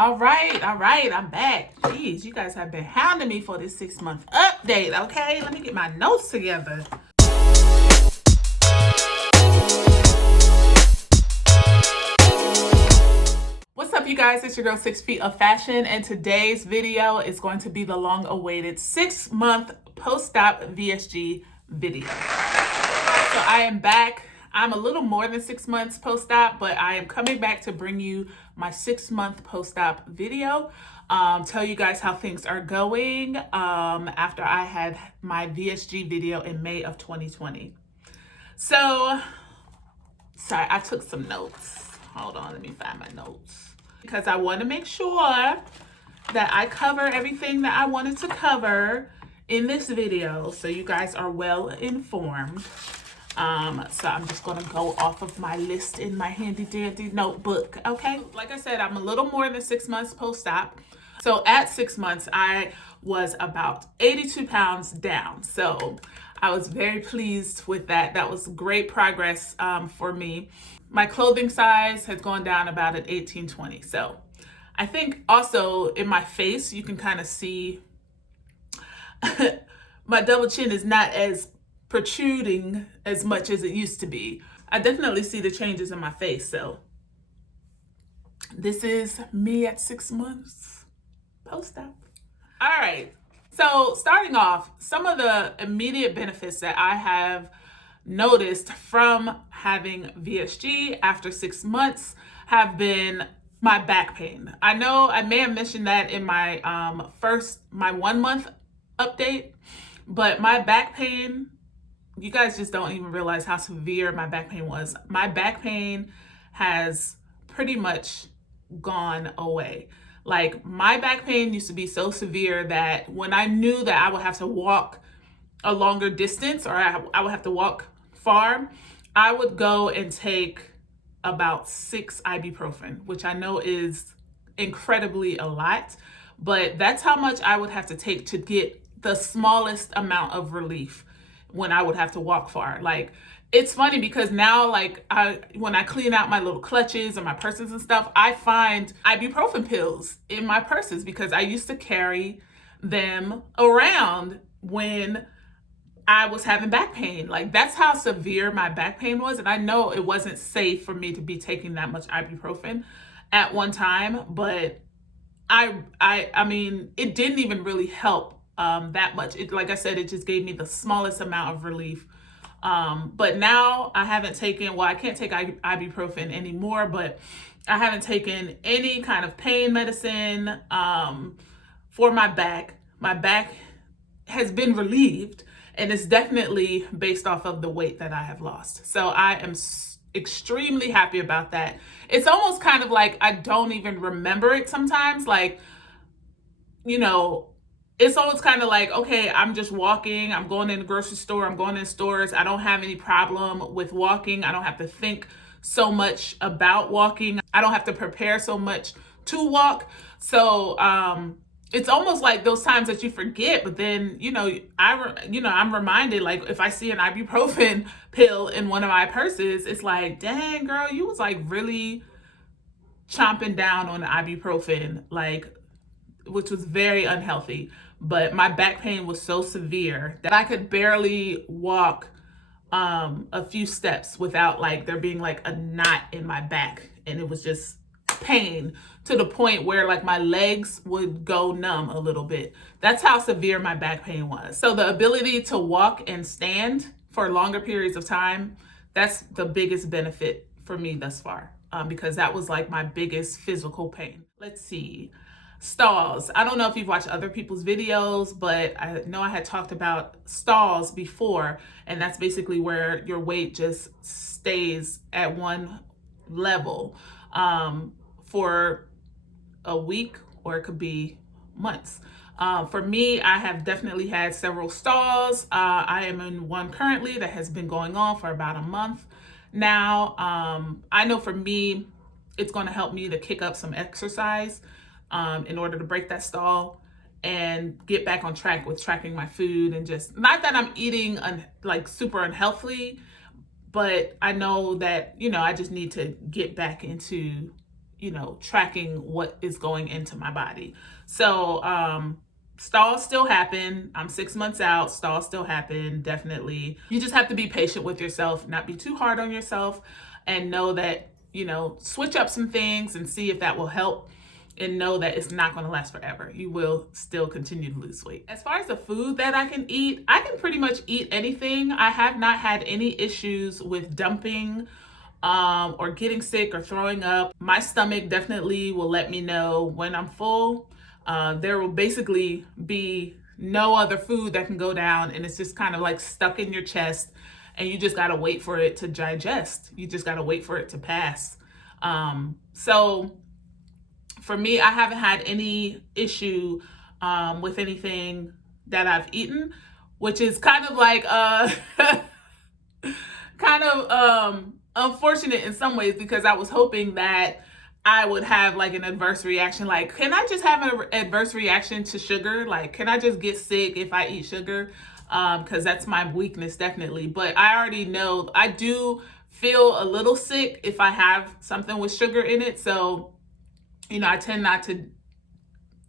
All right, I'm back. Jeez, you guys have been hounding me for this 6-month update, okay? Let me get my notes together. What's up, you guys? It's your girl 6 Feet of Fashion, and today's video is going to be the long-awaited 6-month post-op VSG video. So I am back. I'm a little more than 6 months post-op, but I am coming back to bring you my 6-month post-op video. Tell you guys how things are going after I had my VSG video in May of 2020. So, sorry, I took some notes. Hold on, let me find my notes. Because I want to make sure that I cover everything that I wanted to cover in this video so you guys are well informed. So I'm just going to go off of my list in my handy dandy notebook, okay? Like I said, I'm a little more than 6 months post-op. So at 6 months, I was about 82 pounds down. So I was very pleased with that. That was great progress for me. My clothing size has gone down about an 18-20. So I think also in my face, you can kind of see my double chin is not as protruding as much as it used to be. I definitely see the changes in my face. So this is me at 6 months post-op. All right. So starting off, some of the immediate benefits that I have noticed from having VSG after 6 months have been my back pain. I know I may have mentioned that in my my 1 month update, but my back pain, you guys just don't even realize how severe my back pain was. My back pain has pretty much gone away. Like, my back pain used to be so severe that when I knew that I would have to walk a longer distance or I would have to walk far, I would go and take about 6 ibuprofen, which I know is incredibly a lot, but that's how much I would have to take to get the smallest amount of relief when I would have to walk far. Like, it's funny because now, like, when I clean out my little clutches and my purses and stuff, I find ibuprofen pills in my purses because I used to carry them around when I was having back pain. Like, that's how severe my back pain was. And I know it wasn't safe for me to be taking that much ibuprofen at one time, but I mean, it didn't even really help that much. Like I said, it just gave me the smallest amount of relief. But now I haven't taken, well, I can't take ibuprofen anymore, but I haven't taken any kind of pain medicine for my back. My back has been relieved, and it's definitely based off of the weight that I have lost. So I am extremely happy about that. It's almost kind of like I don't even remember it sometimes. Like, you know, it's always kind of like, okay, I'm just walking, I'm going in the grocery store, I'm going in stores. I don't have any problem with walking. I don't have to think so much about walking. I don't have to prepare so much to walk. So it's almost like those times that you forget, but then, I'm reminded, like, if I see an ibuprofen pill in one of my purses, it's like, dang, girl, you was like really chomping down on the ibuprofen, like, which was very unhealthy. But my back pain was so severe that I could barely walk a few steps without, like, there being like a knot in my back. And it was just pain to the point where, like, my legs would go numb a little bit. That's how severe my back pain was. So the ability to walk and stand for longer periods of time, that's the biggest benefit for me thus far, because that was like my biggest physical pain. Let's see. Stalls. I don't know if you've watched other people's videos, but I know I had talked about stalls before, and that's basically where your weight just stays at one level for a week, or it could be months. For me, I have definitely had several stalls. I am in one currently that has been going on for about a month now. I know for me, it's going to help me to kick up some exercise in order to break that stall and get back on track with tracking my food, and just, not that I'm eating like super unhealthily, but I know that, I just need to get back into tracking what is going into my body. So stalls still happen. I'm 6 months out. Stalls still happen, definitely. You just have to be patient with yourself, not be too hard on yourself, and know that, switch up some things and see if that will help, and know that it's not going to last forever. You will still continue to lose weight. As far as the food that I can eat, I can pretty much eat anything. I have not had any issues with dumping or getting sick or throwing up. My stomach definitely will let me know when I'm full. There will basically be no other food that can go down, and it's just kind of like stuck in your chest, and you just got to wait for it to digest. You just got to wait for it to pass. So for me, I haven't had any issue with anything that I've eaten, which is kind of like kind of unfortunate in some ways, because I was hoping that I would have like an adverse reaction. Like, can I just have an adverse reaction to sugar? Like, can I just get sick if I eat sugar? Because that's my weakness, definitely. But I already know I do feel a little sick if I have something with sugar in it. So, I tend not to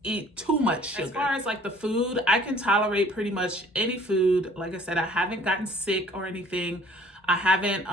eat too much sugar. As far as like the food, I can tolerate pretty much any food. Like I said, I haven't gotten sick or anything. I haven't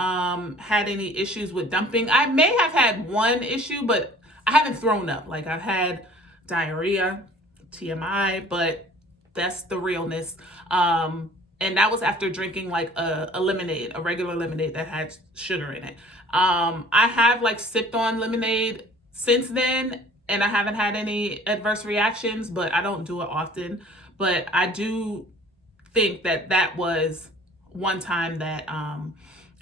had any issues with dumping. I may have had one issue, but I haven't thrown up. Like, I've had diarrhea, TMI, but that's the realness. And that was after drinking like a lemonade, a regular lemonade that had sugar in it. I have like sipped on lemonade since then, and I haven't had any adverse reactions, but I don't do it often. But I do think that was one time that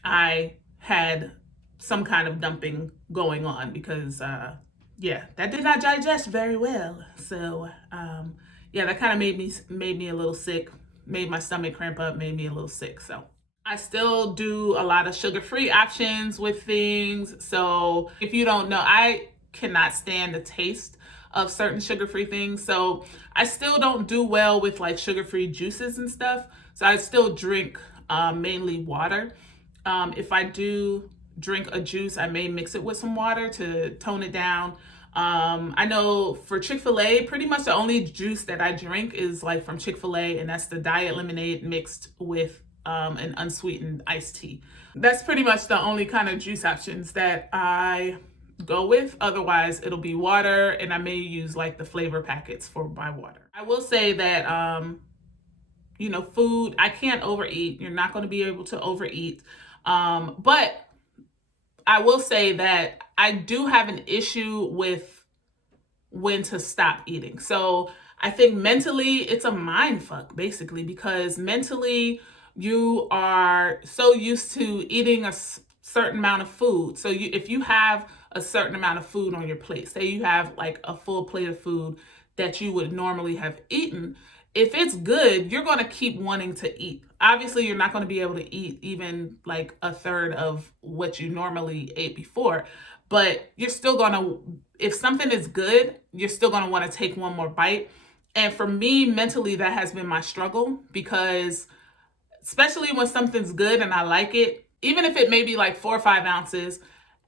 I had some kind of dumping going on, because that did not digest very well. So that kind of made me a little sick, made my stomach cramp up, made me a little sick. So I still do a lot of sugar-free options with things. So if you don't know, I cannot stand the taste of certain sugar-free things. So I still don't do well with like sugar-free juices and stuff. So I still drink mainly water. If I do drink a juice, I may mix it with some water to tone it down. I know for Chick-fil-A, pretty much the only juice that I drink is like from Chick-fil-A, and that's the diet lemonade mixed with an unsweetened iced tea. That's pretty much the only kind of juice options that I go with. Otherwise, it'll be water, and I may use like the flavor packets for my water. I will say that food, I can't overeat. You're not going to be able to overeat. But I will say that I do have an issue with when to stop eating. So I think mentally it's a mind fuck, basically, because mentally you are so used to eating a certain amount of food. So if you have a certain amount of food on your plate, say you have like a full plate of food that you would normally have eaten, if it's good, you're going to keep wanting to eat. Obviously, you're not going to be able to eat even like a third of what you normally ate before, but you're still going to, if something is good, you're still going to want to take one more bite. And for me, mentally, that has been my struggle, because especially when something's good and I like it, even if it may be like 4 or 5 ounces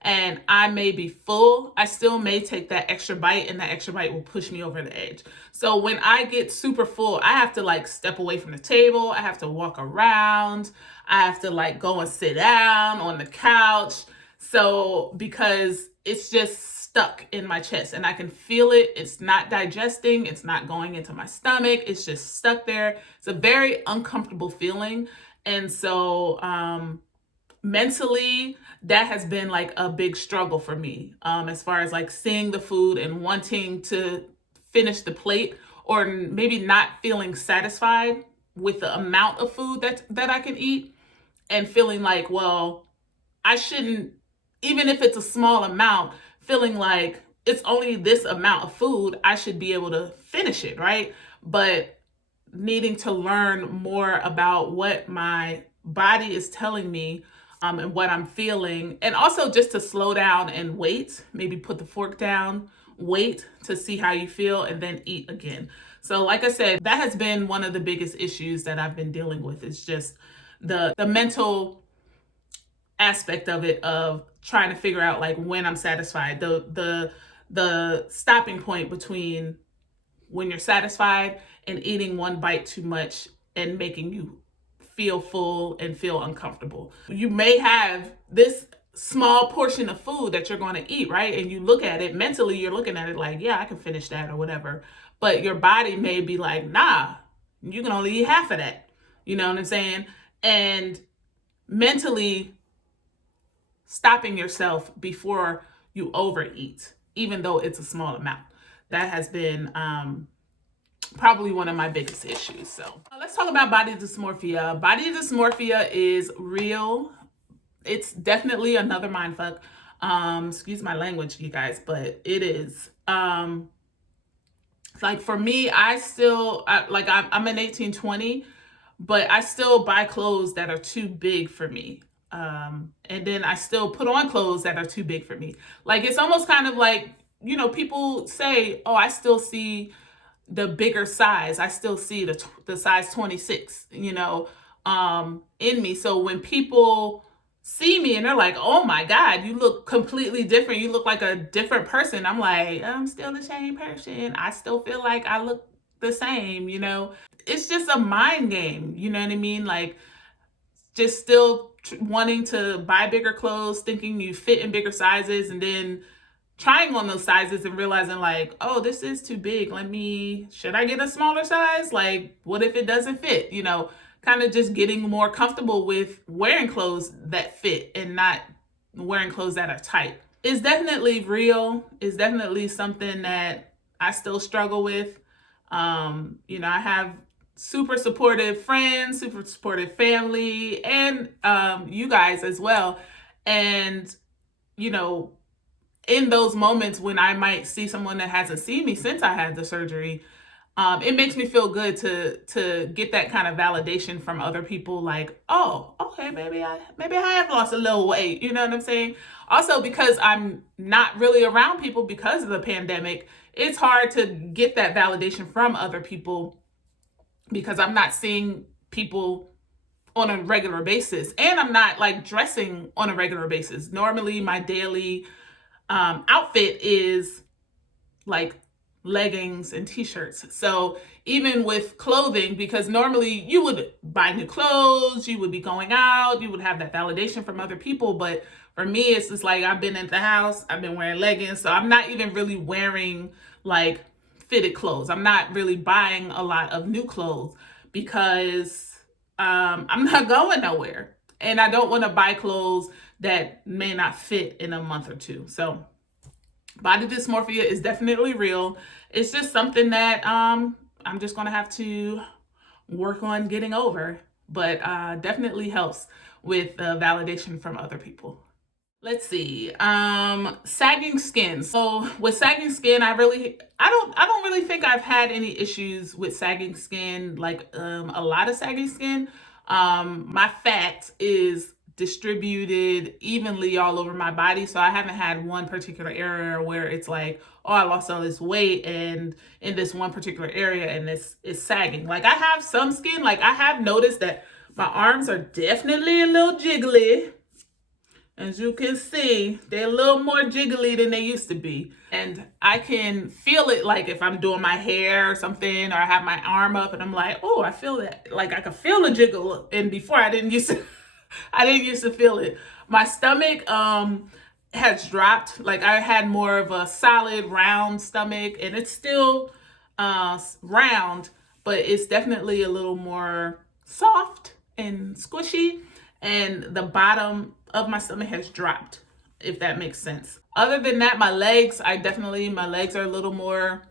and I may be full, I still may take that extra bite, and that extra bite will push me over the edge. So when I get super full, I have to like step away from the table. I have to walk around. I have to like go and sit down on the couch. So because it's just stuck in my chest and I can feel it. It's not digesting. It's not going into my stomach. It's just stuck there. It's a very uncomfortable feeling. And so mentally, that has been like a big struggle for me, as far as like seeing the food and wanting to finish the plate, or maybe not feeling satisfied with the amount of food that I can eat, and feeling like, well, I shouldn't, even if it's a small amount, feeling like it's only this amount of food, I should be able to finish it, right? But needing to learn more about what my body is telling me, and what I'm feeling, and also just to slow down and wait, maybe put the fork down, wait to see how you feel, and then eat again. So like I said, that has been one of the biggest issues that I've been dealing with. It's just the mental aspect of it, of trying to figure out like when I'm satisfied. The the stopping point between when you're satisfied and eating one bite too much and making you feel full and feel uncomfortable. You may have this small portion of food that you're going to eat, right? And you look at it mentally, you're looking at it like, yeah, I can finish that or whatever. But your body may be like, nah, you can only eat half of that. You know what I'm saying? And mentally stopping yourself before you overeat, even though it's a small amount. That has been probably one of my biggest issues. So let's talk about body dysmorphia. Body dysmorphia is real. It's definitely another mindfuck. Excuse my language, you guys, but it is. Like for me, I'm an 18-20, but I still buy clothes that are too big for me. And then I still put on clothes that are too big for me. Like it's almost kind of like, you know, people say, oh, I still see the bigger size. I still see the size 26, you know, in me. So when people see me and they're like, oh my God, you look completely different. You look like a different person. I'm like, I'm still the same person. I still feel like I look the same, you know. It's just a mind game, you know what I mean? Like just still wanting to buy bigger clothes, thinking you fit in bigger sizes, and then trying on those sizes and realizing like, oh, this is too big. Should I get a smaller size? Like, what if it doesn't fit? You know, kind of just getting more comfortable with wearing clothes that fit and not wearing clothes that are tight. It's definitely real. It's definitely something that I still struggle with. You know, I have super supportive friends, super supportive family, and you guys as well. And, you know, in those moments when I might see someone that hasn't seen me since I had the surgery, it makes me feel good to get that kind of validation from other people. Like, oh, okay, maybe I have lost a little weight. You know what I'm saying? Also, because I'm not really around people because of the pandemic, it's hard to get that validation from other people because I'm not seeing people on a regular basis, and I'm not like dressing on a regular basis. Normally, my daily outfit is like leggings and t-shirts. So even with clothing, because normally you would buy new clothes, you would be going out, you would have that validation from other people. But for me, it's just like I've been in the house, I've been wearing leggings. So I'm not even really wearing like fitted clothes. I'm not really buying a lot of new clothes because I'm not going nowhere. And I don't want to buy clothes that may not fit in a month or two. So body dysmorphia is definitely real. It's just something that I'm just going to have to work on getting over, but definitely helps with validation from other people. Let's see. Sagging skin. So with sagging skin, I don't really think I've had any issues with sagging skin, like a lot of sagging skin. My fat is distributed evenly all over my body, so I haven't had one particular area where it's like, oh, I lost all this weight and in this one particular area and this is sagging. Like I have some skin, like I have noticed that my arms are definitely a little jiggly. As you can see, they're a little more jiggly than they used to be. And I can feel it, like if I'm doing my hair or something, or I have my arm up and I'm like, oh, I feel that. Like I can feel the jiggle. And before I didn't used to feel it. My stomach has dropped. Like I had more of a solid round stomach, and it's still round, but it's definitely a little more soft and squishy. And the bottom of my stomach has dropped, if that makes sense. Other than that, my legs are a little more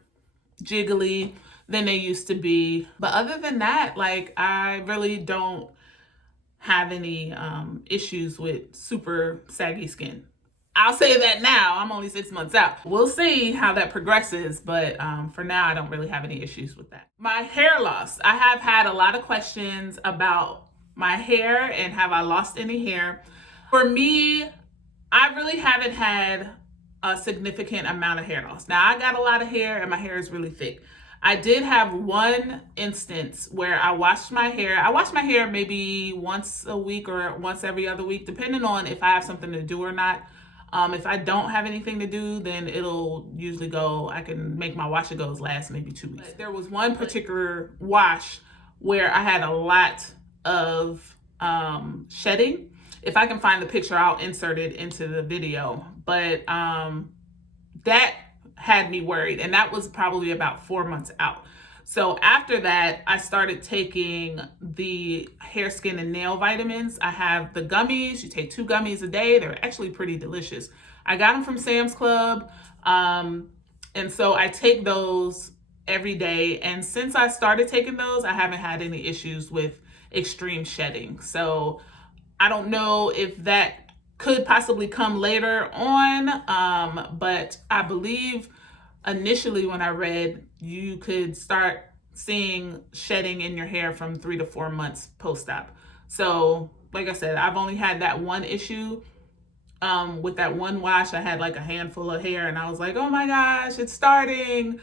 jiggly than they used to be. But other than that, like I really don't have any issues with super saggy skin. I'll say that now. I'm only 6 months out. We'll see how that progresses, but for now, I don't really have any issues with that. My hair loss. I have had a lot of questions about my hair and have I lost any hair. For me, I really haven't had a significant amount of hair loss. Now, I got a lot of hair and my hair is really thick. I did have one instance where I washed my hair. I wash my hair maybe once a week or once every other week, depending on if I have something to do or not. If I don't have anything to do, then it'll usually go, I can make my wash and goes last maybe 2 weeks. But there was one particular wash where I had a lot of shedding. If I can find the picture, I'll insert it into the video. But that had me worried, and that was probably about 4 months out. So after that, I started taking the hair, skin, and nail vitamins. I have the gummies. You take 2 gummies a day. They're actually pretty delicious. I got them from Sam's Club. And so I take those every day. And since I started taking those, I haven't had any issues with extreme shedding. So I don't know if that could possibly come later on. But I believe initially when I read, you could start seeing shedding in your hair from 3 to 4 months post-op. So like I said, I've only had that one issue. With that one wash, I had like a handful of hair and I was like, oh my gosh, it's starting.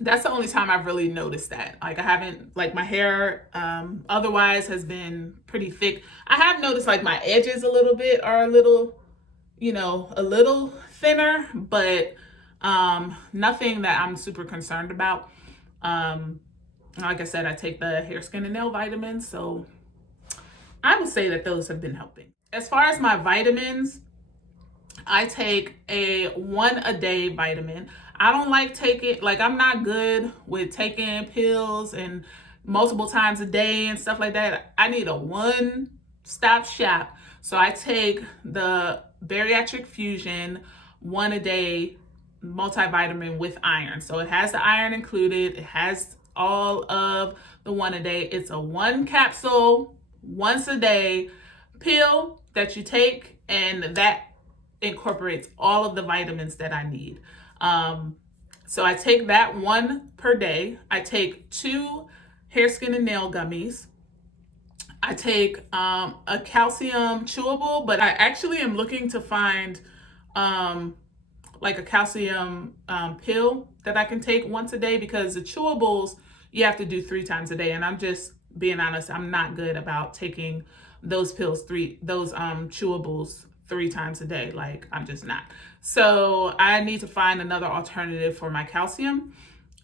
That's the only time I've really noticed that. Like I haven't, like my hair otherwise has been pretty thick. I have noticed like my edges a little bit are a little, a little thinner, but nothing that I'm super concerned about. Like I said, I take the hair, skin, and nail vitamins, so I would say that those have been helping. As far as my vitamins, I take a 1 a day vitamin. I don't like taking, like I'm not good with taking pills and multiple times a day and stuff like that. I need a one-stop shop. So I take the Bariatric Fusion 1 a day multivitamin with iron. So it has the iron included. It has all of the 1 a day. It's a 1 capsule once a day pill that you take, and that incorporates all of the vitamins that I need. So I take that 1 per day. I take 2 hair, skin, and nail gummies. I take a calcium chewable, but I actually am looking to find like a calcium pill that I can take once a day, because the chewables you have to do 3 times a day, and I'm just being honest, I'm not good about taking those pills chewables 3 times a day. Like I'm just not. So I need to find another alternative for my calcium.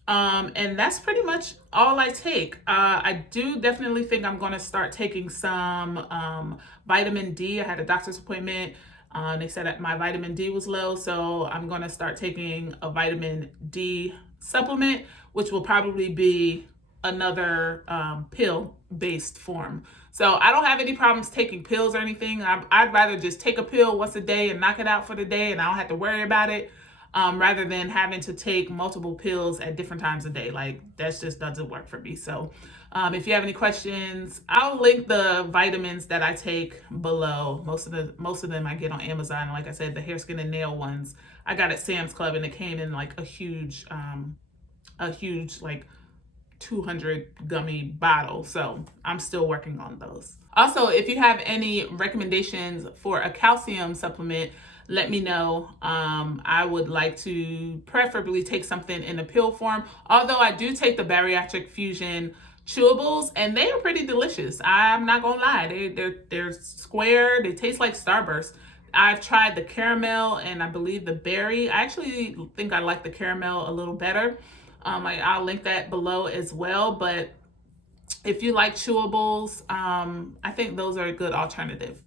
And that's pretty much all I take. I do definitely think I'm going to start taking some vitamin D. I had a doctor's appointment. They said that my vitamin D was low, so I'm going to start taking a vitamin D supplement, which will probably be another pill-based form. So I don't have any problems taking pills or anything. I'd rather just take a pill once a day and knock it out for the day, and I don't have to worry about it, rather than having to take multiple pills at different times a day. Like that just doesn't work for me. So if you have any questions, I'll link the vitamins that I take below. Most of them I get on Amazon. Like I said, the hair, skin, and nail ones I got at Sam's Club, and it came in like a huge like 200 gummy bottle. So I'm still working on those. Also, if you have any recommendations for a calcium supplement, let me know. I would like to preferably take something in a pill form, although I do take the Bariatric Fusion chewables, and they are pretty delicious. I'm not gonna lie, they're square. They taste like Starburst. I've tried the caramel and I believe the berry. I actually think I like the caramel a little better. I'll link that below as well. But if you like chewables, I think those are a good alternative.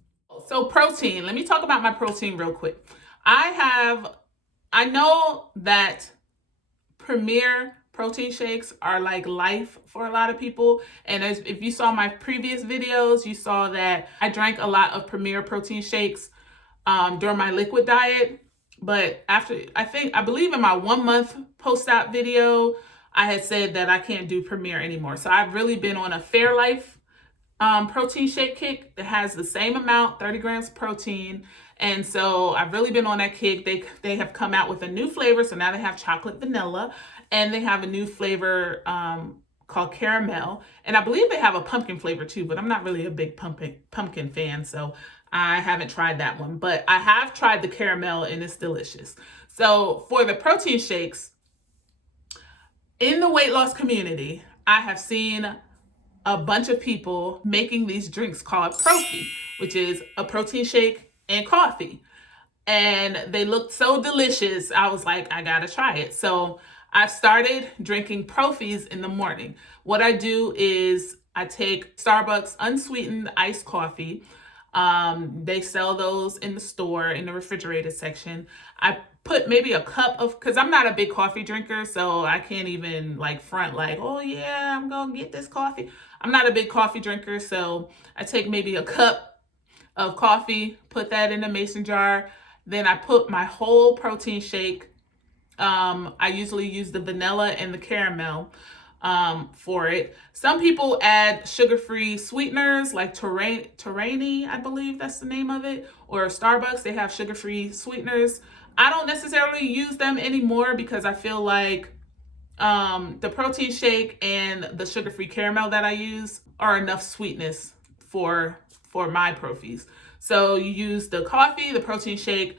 So protein, let me talk about my protein real quick. I know that Premier protein shakes are like life for a lot of people. And if you saw my previous videos, you saw that I drank a lot of Premier protein shakes during my liquid diet. But I believe in my 1 month post-op video, I had said that I can't do Premier anymore. So I've really been on a Fairlife protein shake kick that has the same amount, 30 grams protein. And so I've really been on that kick. They have come out with a new flavor. So now they have chocolate vanilla, and they have a new flavor called caramel. And I believe they have a pumpkin flavor too, but I'm not really a big pumpkin fan. So I haven't tried that one, but I have tried the caramel and it's delicious. So for the protein shakes, in the weight loss community, I have seen a bunch of people making these drinks called Profi, which is a protein shake and coffee. And they looked so delicious. I was like, I gotta try it. So I started drinking Profis in the morning. What I do is I take Starbucks unsweetened iced coffee. They sell those in the store in the refrigerated section. I put maybe a cup of, because I'm not a big coffee drinker, so I can't even like front like, oh yeah, I'm gonna get this coffee. I'm not a big coffee drinker, so I take maybe a cup of coffee, put that in a mason jar. Then I put my whole protein shake. I usually use the vanilla and the caramel for it. Some people add sugar-free sweeteners like Terraini, I believe that's the name of it, or Starbucks, they have sugar-free sweeteners. I don't necessarily use them anymore because I feel like the protein shake and the sugar-free caramel that I use are enough sweetness for my Profis. So you use the coffee, the protein shake,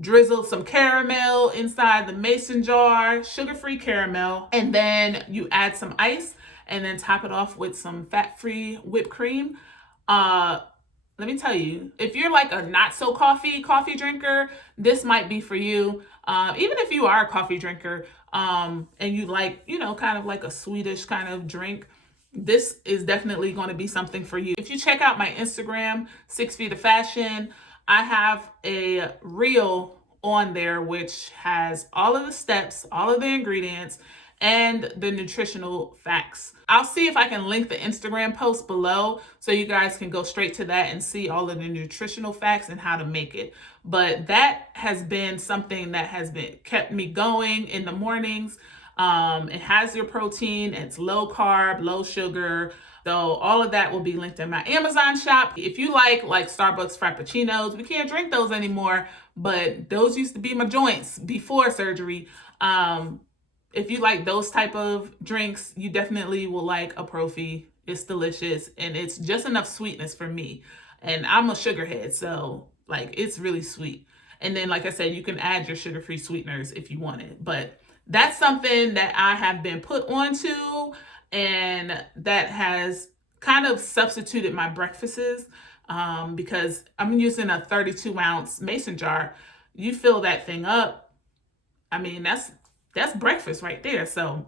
drizzle some caramel inside the mason jar, sugar-free caramel, and then you add some ice and then top it off with some fat-free whipped cream. Let me tell you, if you're like a not so coffee drinker, this might be for you. Even if you are a coffee drinker, and you like, you know, kind of like a Swedish kind of drink, this is definitely going to be something for you. If you check out my Instagram, 6 Feet of Fashion, I have a reel on there which has all of the steps, all of the ingredients, and the nutritional facts. I'll see if I can link the Instagram post below so you guys can go straight to that and see all of the nutritional facts and how to make it. But that has been something that has been kept me going in the mornings. It has your protein, it's low carb, low sugar. So all of that will be linked in my Amazon shop. If you like Starbucks Frappuccinos, we can't drink those anymore, but those used to be my joints before surgery. If you like those type of drinks, you definitely will like a Profi. It's delicious and it's just enough sweetness for me. And I'm a sugar head, so like it's really sweet. And then, like I said, you can add your sugar-free sweeteners if you want it. But that's something that I have been put onto and that has kind of substituted my breakfasts because I'm using a 32-ounce mason jar. You fill that thing up. I mean, that's breakfast right there. So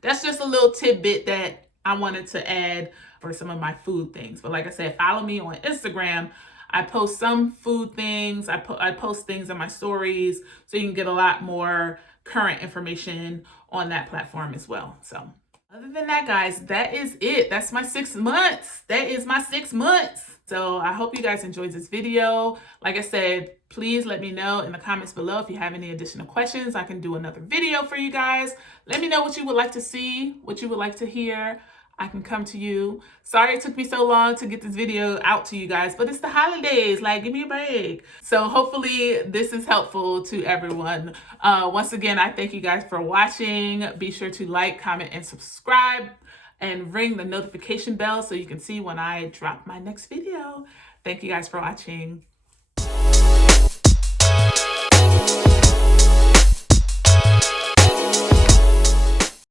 that's just a little tidbit that I wanted to add for some of my food things. But like I said, follow me on Instagram. I post some food things. I post things in my stories, so you can get a lot more current information on that platform as well. So other than that, guys, that is it. That's my 6 months. That is my 6 months. So I hope you guys enjoyed this video. Like I said, please let me know in the comments below if you have any additional questions. I can do another video for you guys. Let me know what you would like to see, what you would like to hear. I can come to you. Sorry it took me so long to get this video out to you guys, but it's the holidays. Like, give me a break. So hopefully this is helpful to everyone. Once again, I thank you guys for watching. Be sure to like, comment, and subscribe, and ring the notification bell so you can see when I drop my next video. Thank you guys for watching.